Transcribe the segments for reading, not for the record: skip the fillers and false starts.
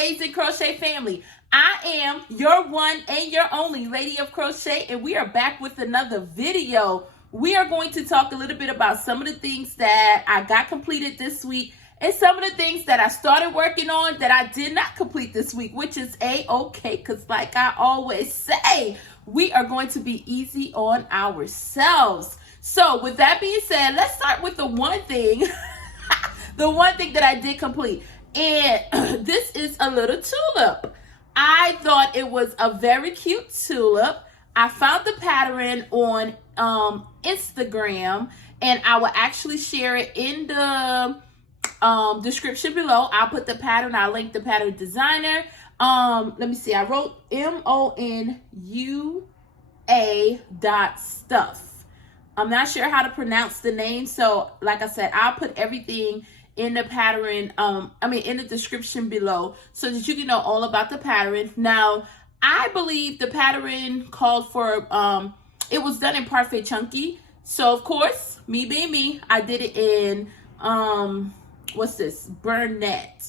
amazing crochet family. I am your one and your only Lady of Crochet, and we are back with another video. We are going to talk a little bit about some of the things that I got completed this week and some of the things that I started working on that I did not complete this week, which is a-okay, because like I always say, we are going to be easy on ourselves. So with that being said, let's start with the one thing, the one thing that I did complete. And this is a little tulip. I thought it was a very cute tulip. I found the pattern on Instagram, and I will actually share it in the description below. I'll put the pattern, I'll link the pattern designer. Let me see, I wrote MONUA.stuff. I'm not sure how to pronounce the name, so like I said, I'll put everything in the pattern, in the description below, so that you can know all about the pattern. Now, I believe the pattern called for, it was done in Parfait Chunky. So of course, me being me, I did it in, what's this? Burnett.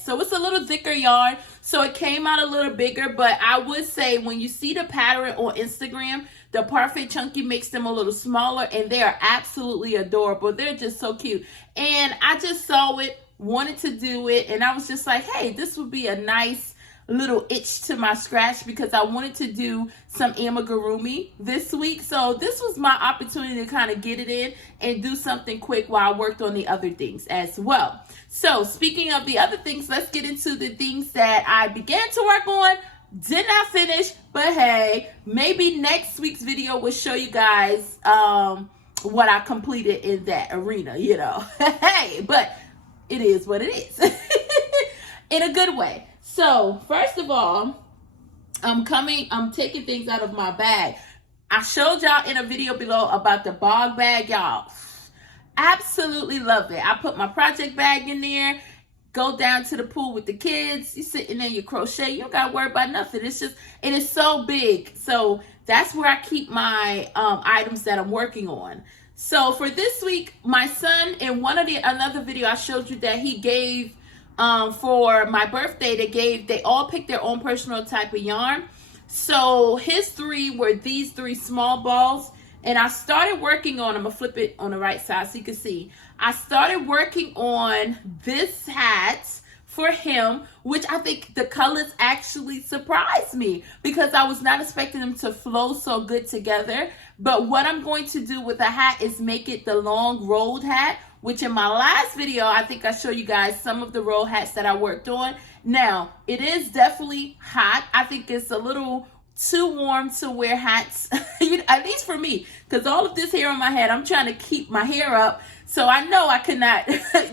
So it's a little thicker yarn, so it came out a little bigger, but I would say when you see the pattern on Instagram, the Parfait Chunky makes them a little smaller, and they are absolutely adorable. They're just so cute. And I just saw it, wanted to do it, and I was just like, hey, this would be a nice little itch to my scratch, because I wanted to do some amigurumi this week. So this was my opportunity to kind of get it in and do something quick while I worked on the other things as well. So speaking of the other things, let's get into the things that I began to work on, did not finish, but hey, maybe next week's video will show you guys what I completed in that arena, you know. Hey, but it is what it is. In a good way. So first of all, I'm taking things out of my bag. I showed y'all in a video below about the bog bag, y'all. Absolutely love it. I put my project bag in there, go down to the pool with the kids. You sitting there, you crochet. You don't got to worry about nothing. It's just, it is so big. So that's where I keep my items that I'm working on. So for this week, my son, in another video I showed you that he gave, for my birthday, they all picked their own personal type of yarn. So his three were these three small balls, and I started working on, I'm gonna flip it on the right side so you can see. I started working on this hat for him, which I think the colors actually surprised me, because I was not expecting them to flow so good together. But what I'm going to do with the hat is make it the long rolled hat, which in my last video, I think I showed you guys some of the roll hats that I worked on. Now, it is definitely hot. I think it's a little too warm to wear hats, at least for me, because all of this hair on my head, I'm trying to keep my hair up, so I know I could not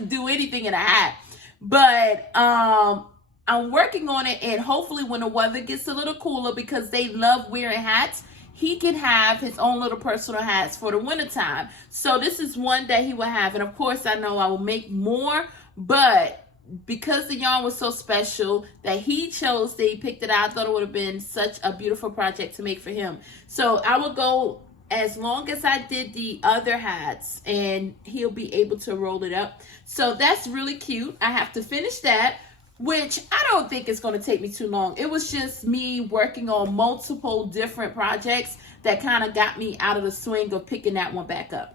do anything in a hat. But I'm working on it, and hopefully when the weather gets a little cooler, because they love wearing hats, he can have his own little personal hats for the wintertime. So this is one that he will have. And of course, I know I will make more, but because the yarn was so special that he chose that he picked it out, I thought it would have been such a beautiful project to make for him. So I will go as long as I did the other hats, and he'll be able to roll it up. So that's really cute. I have to finish that, which I don't think it's going to take me too long. It was just me working on multiple different projects that kind of got me out of the swing of picking that one back up.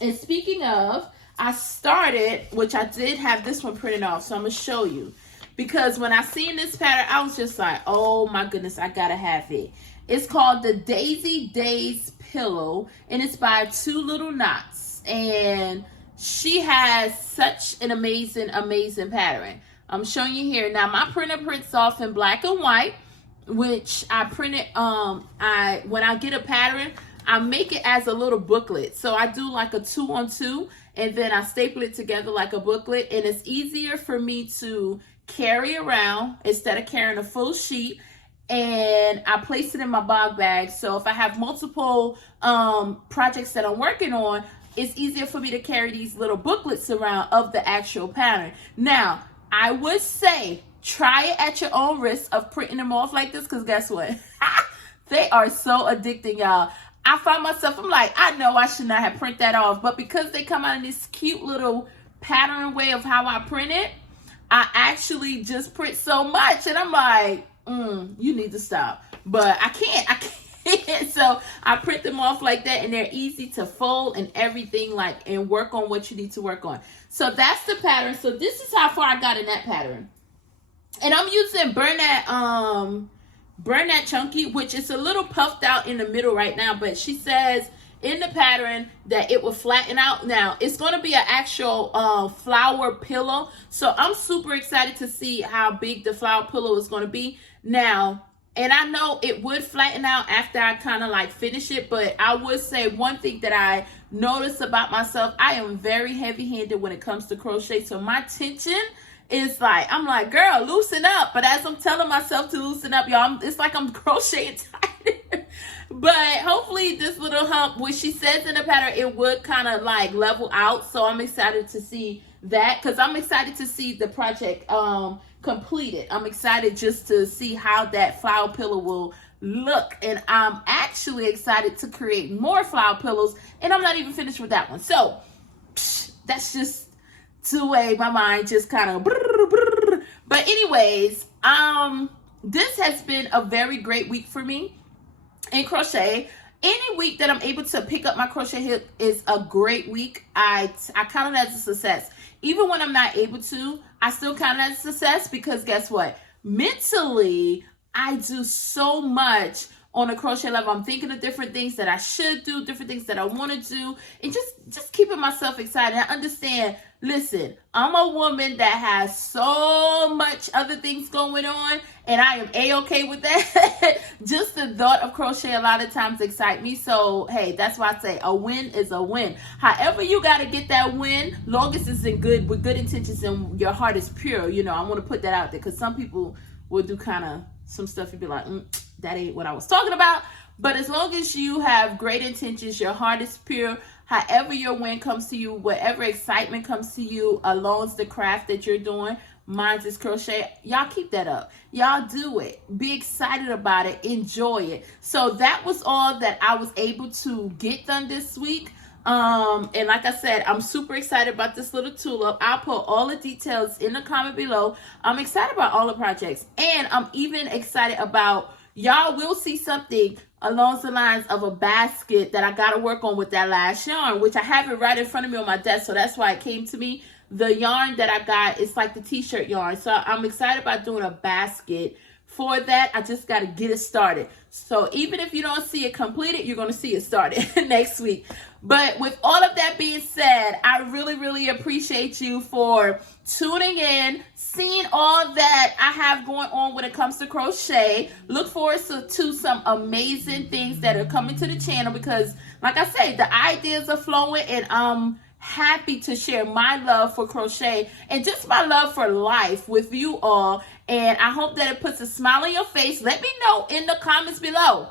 And speaking of, I started, which I did have this one printed off, so I'm going to show you. Because when I seen this pattern, I was just like, oh my goodness, I got to have it. It's called the Daisy Days Pillow, and it's by Two Little Knots. And she has such an amazing, amazing pattern. I'm showing you here. Now, my printer prints off in black and white, which I printed, when I get a pattern, I make it as a little booklet. So I do like a 2-on-2, and then I staple it together like a booklet, and it's easier for me to carry around instead of carrying a full sheet. And I place it in my bog bag. So if I have multiple projects that I'm working on, it's easier for me to carry these little booklets around of the actual pattern. Now, I would say try it at your own risk of printing them off like this, because guess what? They are so addicting, y'all. I find myself, I'm like, I know I should not have printed that off, but because they come out in this cute little pattern way of how I print it, I actually just print so much, and I'm like, you need to stop. But I can't. So I print them off like that, and they're easy to fold and everything, like, and work on what you need to work on. So that's the pattern. So this is how far I got in that pattern. And I'm using Burn That Chunky, which is a little puffed out in the middle right now, but she says in the pattern that it will flatten out. Now it's going to be an actual flower pillow, so I'm super excited to see how big the flower pillow is going to be now. And I know it would flatten out after I kind of like finish it, but I would say one thing that I noticed about myself, I am very heavy-handed when it comes to crochet. So my tension is like, I'm like, girl, loosen up. But as I'm telling myself to loosen up, y'all, it's like I'm crocheting tighter. But hopefully this little hump, which she says in the pattern, it would kind of like level out. So I'm excited to see that, because I'm excited to see the project completed. I'm excited just to see how that flower pillow will look, and I'm actually excited to create more flower pillows, and I'm not even finished with that one. So that's just the way my mind just kind of but anyways, this has been a very great week for me in crochet. Any week that I'm able to pick up my crochet hook is a great week. I count it as a success. Even when I'm not able to, I still count it as a success, because guess what? Mentally, I do so much on a crochet level. I'm thinking of different things that I should do, different things that I want to do, and just keeping myself excited. I understand, listen, I'm a woman that has so much other things going on, and I am A-okay with that. Just the thought of crochet a lot of times excite me. So, hey, that's why I say a win is a win. However you got to get that win, long as it's with good intentions and your heart is pure. You know, I want to put that out there, because some people will do kind of some stuff you'd be like, that ain't what I was talking about. But as long as you have great intentions, your heart is pure, however your win comes to you, whatever excitement comes to you along the craft that you're doing, mine is crochet, y'all keep that up. Y'all do it. Be excited about it. Enjoy it. So that was all that I was able to get done this week. And like I said, I'm super excited about this little tulip. I'll put all the details in the comment below. I'm excited about all the projects, and I'm even excited about, y'all will see something along the lines of a basket that I got to work on with that last yarn, which I have it right in front of me on my desk. So that's why it came to me. The yarn that I got, it's like the t-shirt yarn. So I'm excited about doing a basket for that. I just got to get it started. So even if you don't see it completed, you're going to see it started next week. But with all of that being said, I really, really appreciate you for tuning in, seeing all that I have going on when it comes to crochet. Look forward to some amazing things that are coming to the channel, because like I say, the ideas are flowing, and I'm happy to share my love for crochet and just my love for life with you all. And I hope that it puts a smile on your face. Let me know in the comments below,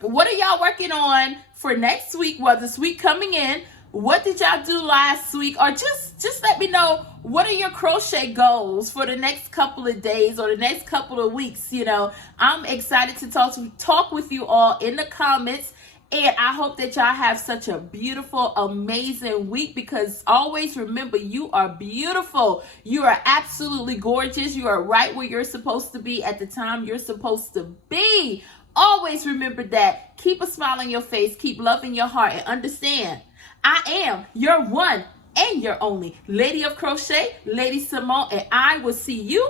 what are y'all working on for next week? Well, this week coming in, what did y'all do last week? Or just let me know, what are your crochet goals for the next couple of days or the next couple of weeks? You know, I'm excited to talk with you all in the comments. And I hope that y'all have such a beautiful, amazing week, because always remember, you are beautiful. You are absolutely gorgeous. You are right where you're supposed to be at the time you're supposed to be. Always remember that. Keep a smile on your face. Keep loving your heart, and understand, I am your one and your only Lady of Crochet, LadySamoan, and I will see you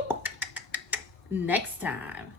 next time.